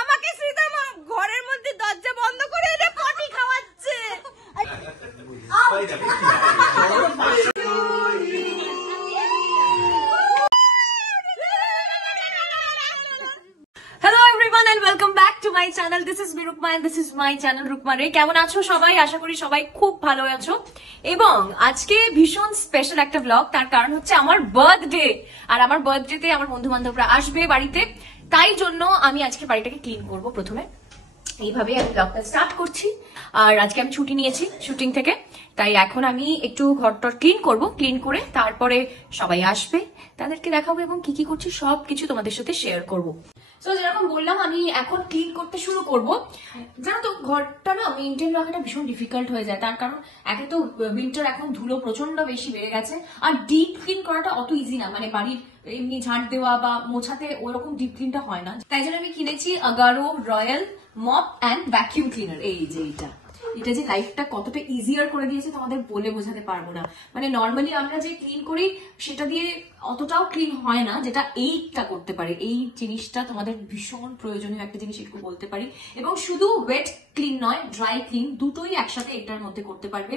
আমাকে শ্রীতা ঘরের মধ্যে দরজা বন্ধ করে এনে পটি খাওয়াচ্ছে। Hello everyone and welcome back to my channel. This is Rukma and this is my channel Rukma Re. কেমন আছো সবাই? আশা করি সবাই খুব ভালো আছো। এবং আজকে ভীষণ স্পেশাল একটা ব্লগ, তার কারণ হচ্ছে আমার বার্থডে। আর আমার বার্থডেতে আমার বন্ধু বান্ধবরা আসবে বাড়িতে, তাই জন্য আমি আজকে বাড়িটাকে ক্লিন করব। প্রথমে এইভাবে আমি ব্লগটা স্টার্ট করছি। আর আজকে আমি ছুটি নিয়েছি শুটিং থেকে, তাই এখন আমি একটু ঘরটা ক্লিন করব। ক্লিন করে তারপরে সবাই আসবে, তাদেরকে দেখাবো এবং কি কি করছি সবকিছু তোমাদের সাথে শেয়ার করব। তো যেরকম বললাম, আমি এখন ক্লিন করতে শুরু করব। জানো তো, ঘরটা না মেইনটেইন রাখাটা ভীষণ ডিফিকাল্ট হয়ে যায়, তার কারণ একে তো উইন্টার, এখন ধুলো প্রচন্ড বেশি বেড়ে গেছে। আর ডিপ ক্লিন করাটা অত ইজি না, মানে বাড়ির এমনি ঝাঁট দেওয়া বা মোছাতে ওরকম ডিপ ক্লিনটা হয় না। তাই জন্য আমি কিনেছি Agaro Royal mop and vacuum cleaner. এই যে এটা যে লাইফটা কতটা ইজিয়ার করে দিয়েছে তোমাদের বলে বোঝাতে পারবো না। মানে নর্মালি আমরা যে ক্লিন করি সেটা দিয়ে অতটাও ক্লিন হয় না, যেটা এইটা করতে পারে। এই জিনিসটা তোমাদের ভীষণ প্রয়োজনীয় একটা জিনিস, একটু বলতে পারি। এবং শুধু ওয়েট ক্লিন নয়, ড্রাই ক্লিন দুটোই একসাথে এটার মধ্যে করতে পারবে।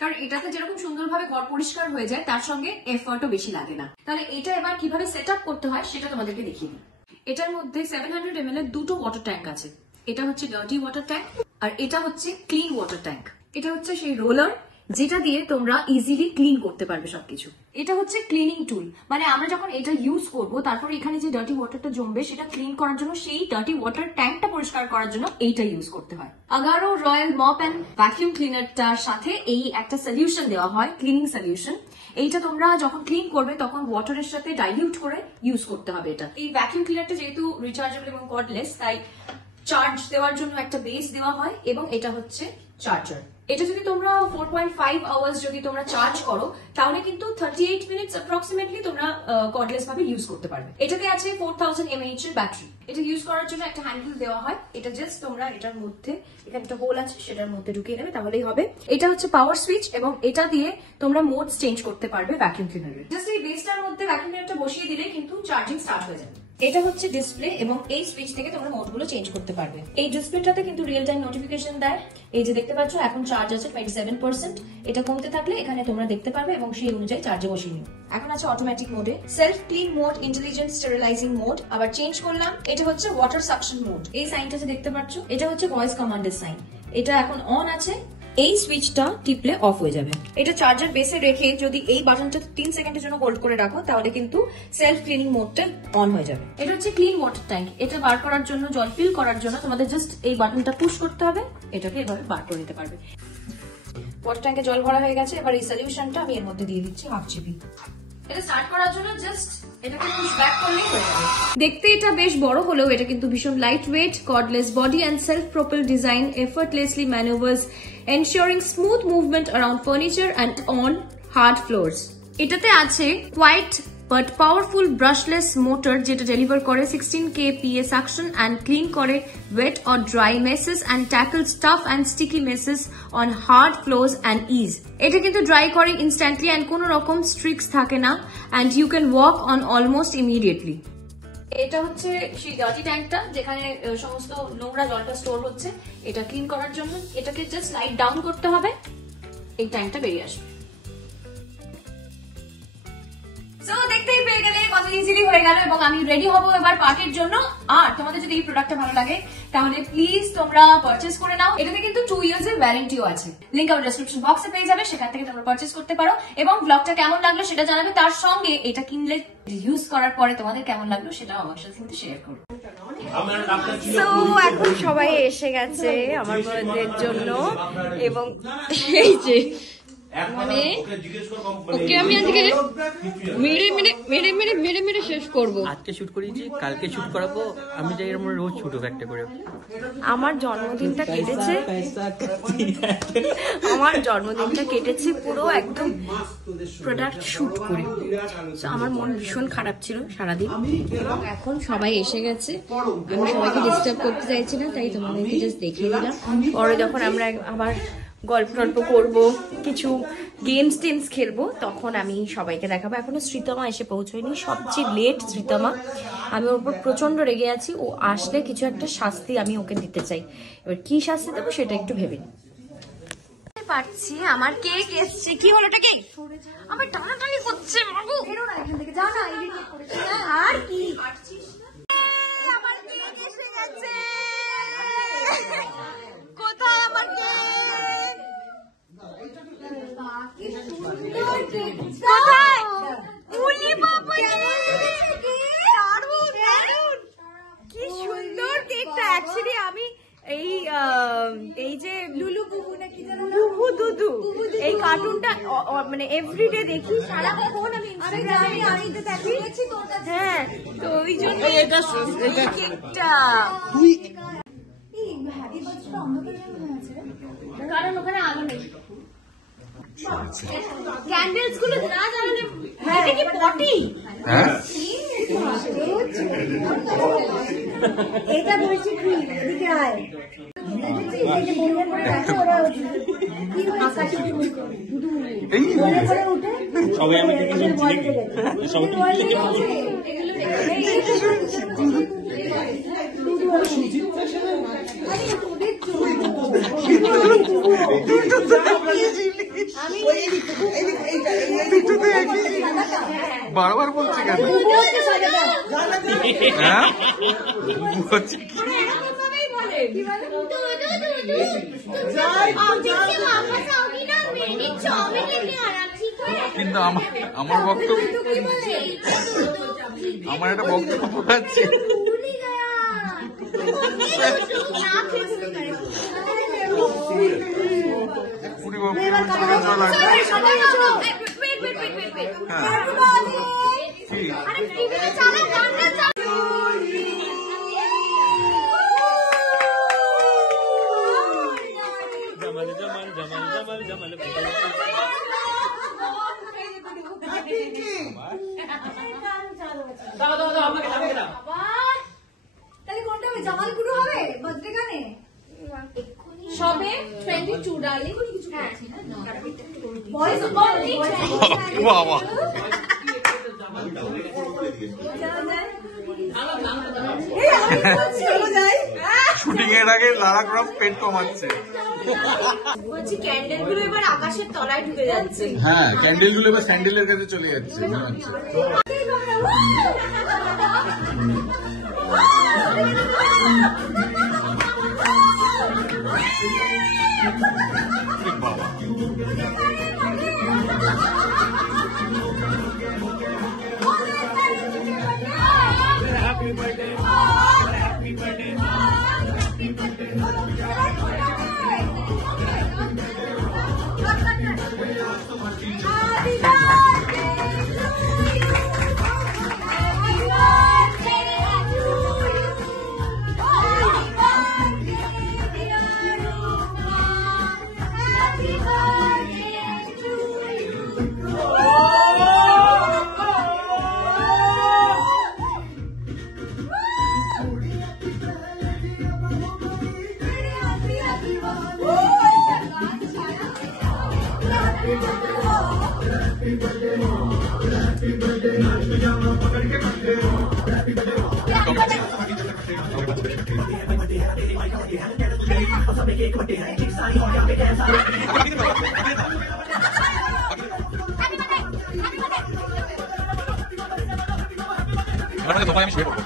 কারণ এটাতে যেরকম সুন্দরভাবে ঘর পরিষ্কার হয়ে যায়, তার সঙ্গে এফর্টও বেশি লাগে না। তাহলে এটা এবার কিভাবে সেট আপ করতে হয় সেটা তোমাদেরকে দেখিয়ে দিই। এটার মধ্যে 700 ml এর দুটো ওয়াটার ট্যাঙ্ক আছে। এটা হচ্ছে ডার্টি ওয়াটার ট্যাঙ্ক আর এটা হচ্ছে ক্লিন ওয়াটার ট্যাঙ্ক। এটা হচ্ছে সেই রোলার যেটা দিয়ে তোমরা ইজিলি ক্লিন করতে পারবে সবকিছু। এটা হচ্ছে ক্লিনিং টুল, মানে আমরা যখন এটা ইউজ করব তারপর এখানে যে ডার্টি ওয়াটারটা জমবে সেটা ক্লিন করার জন্য, সেই ডার্টি ওয়াটার ট্যাঙ্কটা পরিষ্কার করার জন্য এইটা ইউজ করতে হয়। Agaro Royal mop and vacuum ক্লিনারটার সাথে এই একটা সলিউশন দেওয়া হয়, ক্লিনিং সলিউশন। এইটা তোমরা যখন ক্লিন করবে তখন ওয়াটারের সাথে ডাইলিউট করে ইউজ করতে হবে এটা। এই ভ্যাকিউম ক্লিনারটা যেহেতু রিচার্জেবল এবং কর্ডলেস, তাই চার্জ দেওয়ার জন্য একটা বেস দেওয়া হয় এবং এটা হচ্ছে চার্জার। এটা যদি তোমরা 4.5 আওয়ার্স যদি তোমরা চার্জ করো, তাহলে কিন্তু 38 মিনিটস অ্যাপ্রক্সিমেটলি তোমরা কর্ডলেস ভাবে ইউজ করতে পারবে। এটাতে আছে 4000 mAh এর ব্যাটারি। এটা ইউজ করার জন্য একটা হ্যান্ডেল দেওয়া হয়। এটা জাস্ট তোমরা এটার মধ্যে, এখানে একটা হোল আছে, সেটার মধ্যে ঢুকিয়ে নেবে, তাহলেই হবে। এটা হচ্ছে পাওয়ার সুইচ এবং এটা দিয়ে তোমরা মোড চেঞ্জ করতে পারবে ভ্যাকিউম ক্লিনারের। জাস্ট এই বেসটার মধ্যে ভ্যাকিউম ক্লিনারটা বসিয়ে দিলে কিন্তু চার্জিং স্টার্ট হয়ে যাবে। এটা হচ্ছে ডিসপ্লে এবং এই সুইচ থেকে তোমরা মোডগুলো চেঞ্জ করতে পারবে। এই ডিসপ্লেটাতে কিন্তু রিয়েল টাইম নোটিফিকেশন দেয়। এই যে দেখতে পাচ্ছ এখন চার্জ আছে 27%। এটা কমতে থাকলে এখানে তোমরা দেখতে পারবে এবং সেই অনুযায়ী চার্জে বসিয়ে নিও। এখন আছে অটোমেটিক মোডে, self clean mode, intelligent sterilising mode. আবার চেঞ্জ করলাম, এটা হচ্ছে ওয়াটার সাকশন মোড। এই সাইনটা যে দেখতে পাচ্ছ, এটা হচ্ছে ভয়েস কমান্ডের সাইন। এটা এখন অন আছে, এই সুইচটা টিপলে অফ হয়ে যাবে। এটা চার্জার বেসে রেখে যদি এই বাটনটা 3 সেকেন্ডের জন্য হোল্ড করে রাখো, তাহলে কিন্তু সেলফ ক্লিনিং মোডটা অন হয়ে যাবে। এটা হচ্ছে ক্লিন ওয়াটার ট্যাঙ্ক। এটা বার করার জন্য, জল ফিল করার জন্য তোমাদের জাস্ট এই বাটনটা পুশ করতে হবে, এটাকে এভাবে বার করে নিতে পারবে। ওয়াটার ট্যাঙ্কে জল ভরা হয়ে গেছে, এবার এই সলিউশনটা আমি এর মধ্যে দিয়ে দিচ্ছি 1/2 GB। এটা স্টার্ট করার জন্য জাস্ট এটাকে পুশ ব্যাক করলেই হয়ে যাবে। দেখতে এটা বেশ বড় হলেও এটা কিন্তু ভীষণ light weight, cordless body and self-propelled design effortlessly maneuvers, ensuring smooth movement around furniture and on hard floors. এটাতে আছে quite but powerful brushless motor যেটা ডেলিভার করে 16 kPa suction and clean করে wet or dry messes and tackles tough and sticky messes on hard floors and ease. এটা কিন্তু dry করে instantly and কোনো রকম streaks থাকে না and you can walk on almost immediately. এটা হচ্ছে সেই ডার্টি ট্যাঙ্কটা যেখানে সমস্ত নোংরা জলটা স্টোর হচ্ছে। এটা ক্লিন করার জন্য এটাকে জাস্ট লাইট ডাউন করতে হবে, এই ট্যাঙ্কটা বেরিয়ে আসবে। সো দেখতেই পেয়ে গেলে কত ইজিলি হয়ে গেল এবং আমি রেডি হব এবার পার্টির জন্য। আর তোমাদের যদি এই প্রোডাক্টটা ভালো লাগে তাহলে প্লিজ তোমরা পারচেজ করে নাও। এটাতে কিন্তু 2 ইয়ার্স এর ওয়ারেন্টিও আছে। লিংক আমার ডেসক্রিপশন বক্সে পেয়ে যাবে, সেখান থেকে তোমরা পারচেজ করতে পারো এবং ব্লগটা কেমন লাগলো সেটা জানাবে। তার সঙ্গে এটা কিনলে ইউজ করার পরে তোমাদের কেমন লাগলো সেটাও আমার সাথে কিন্তু শেয়ার করো। সো এখন সবাই এসে গেছে আমার বার্থডের জন্য এবং এই যে মানে ওকে আমি আজকে মেরে শেষ করব। আজকে শুট করেছি, কালকে শুট করাবো। আমি চাই আমরা রোজ শুট হোক একটা করে। আমার জন্মদিনটা কেটেছে পুরো একদম প্রোডাক্ট শুট করে। আমার মন ভীষণ খারাপ ছিল সারাদিন এবং এখন সবাই এসে গেছে। আমি সবাইকে ডিস্টার্ব করতে চাইছি না, তাই তোমাদেরকে জাস্ট দেখিয়ে দিলাম। পরে যখন আমরা আবার গল্প টল্প করবো, কিছু গেমস টেমস খেলবো, তখন আমি সবাইকে দেখাবো। এখনো শ্রীতমা এসে পৌঁছয়নি, সবচেয়ে লেট শ্রীতমা। আমি ওর উপর প্রচন্ড রেগে আছি, ও আসলে কিছু একটা শাস্তি আমি ওকে দিতে চাই। এবার কি শাস্তি দেবো সেটা একটু ভেবে নিই। পাচ্ছি আমার কেক এসছে। কি হলো ওটা? কেক আমার টানাটানি করছে। মাগো আর কি আমার কেক এসে গেছে। কোথায় আমার কেক? কোথায়? উলি বাবা, দারুণ দারুণ, কি সুন্দর কেকটা। অ্যাকচুয়ালি আমি এই যে লুলু বুবু নাকি লুবু দুদু এই কার্টুনটা মানে এভরিডে দেখি, সারাক্ষণ আমি ইনস্টাগ্রামে তো দেখিয়েছি। হ্যাঁ, তো ওই জন্য কেকটা, কারণ ওখানে আলো নেই। ক্যান্ডেলস গুলো না জ্বালালে। এটা কি পটি? হ্যাঁ, এটা বলছি কি, এদিকে আয়। সবাই আমাকে বারবার বলছি কেন? হ্যাঁ, বলছি কিন্তু আমার বক্তব্য, আমার একটা বক্তব্য আছে। জামালপুর হবে বার্থডে গানে সবে 22 ডার্লিং। ভয়েস বাবা, শুটিং এর আগে লারা ক্রফট পেট কমাচ্ছে। বলছি ক্যান্ডেল গুলো এবার আকাশের তলায় ঢুকে যাচ্ছে। হ্যাঁ, ক্যান্ডেল গুলো এবার স্যান্ডেলের কাছে চলে যাচ্ছে। বাবা, দোকানে আমি শুয়ে পড়বো।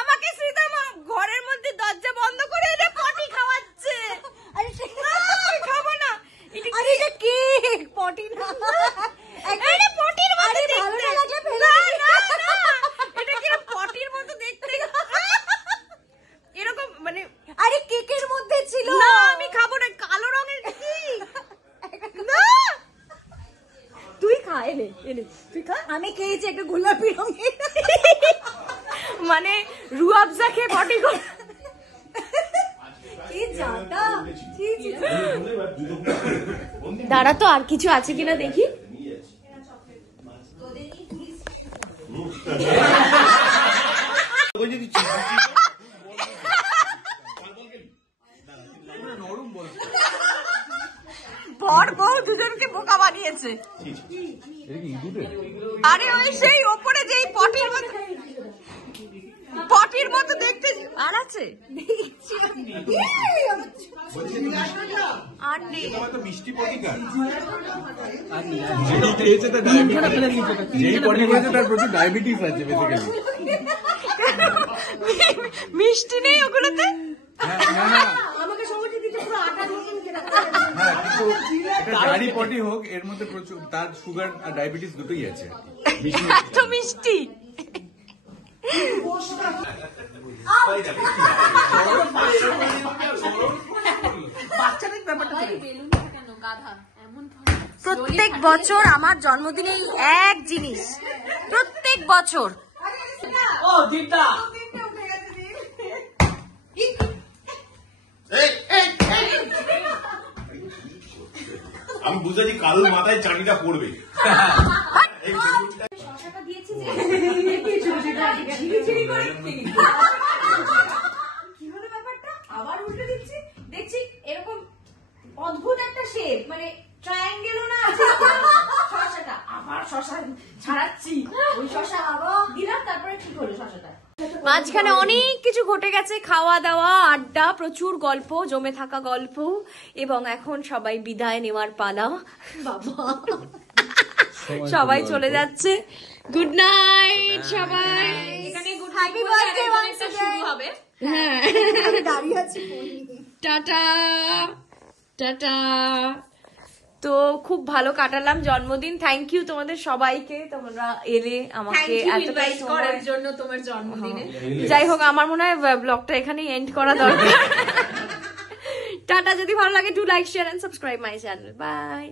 আমাকে শ্রীতমা ঘরের মধ্যে দরজা বন্ধ করে এটা পটি খাওয়াচ্ছে। আরে খাবো না, এটা কেক পটি না। এনে এনে তুই খা। আমি খেয়েছি একটা গোলাপি রঙের মানে রুয়াবজা খেয়ে পটি করে। কি জাতা ছি ছি ছি। দাঁড়া তো আর কিছু আছে কিনা দেখি। বর বউ দুজনকে বোকা বানিয়েছে। আরে ওই সেই ওপরে যেই পটির মতো দেখতে আর আছে আর নেই। মিষ্টি পটিকার যেই খেয়েছে তার যেই পটি করেছে তার প্রচুর ডায়াবেটিস আছে বেসিক্যালি। মিষ্টি নেই ওগুলোতে। আমাকে সবাই দিতে পুরো আটার মতন কেনা হ্যাঁ, কিন্তু এটা গাড়ি পটি হোক এর মধ্যে প্রচুর তার সুগার আর ডায়াবেটিস দুটোই আছে। এত মিষ্টি। প্রত্যেক বছর আমার জন্মদিনে এই এক জিনিস, প্রত্যেক বছর। আমি বুঝেছি কারোর মাথায় চাটিটা পড়বে। কিভাবে ব্যাপারটা আবার উল্টে দিচ্ছি, দেখছি এরকম অদ্ভুত একটা শেপ, মানে ট্রায়াঙ্গেলও না আছে। শসাটা আবার শসা ছাড়াচ্ছি, ওই শসা আবার দিলাম, তারপরে ঠিক হলো শসাটা। মাঝখানে অনেক কিছু ঘটে গেছে, খাওয়া দাওয়া, আড্ডা, প্রচুর গল্প, জমে থাকা গল্প, এবং এখন সবাই বিদায় নেওয়ার পালা। বাবা সবাই চলে যাচ্ছে। গুড নাইট সবাই। এখানে গুড নাইট শুরু হবে। হ্যাঁ, দাঁড়িয়ে আছি টাটা টাটা। তো খুব ভালো কাটালাম জন্মদিন। থ্যাংক ইউ তোমাদের সবাইকে, তোমরা এলে আমাকে এতটা করার জন্য তোমার জন্মদিনে। যাই হোক, আমার মনে হয় ব্লগটা এখানেই এন্ড করা দরকার। টাটা। যদি ভালো লাগে, do like, share and subscribe my channel. By.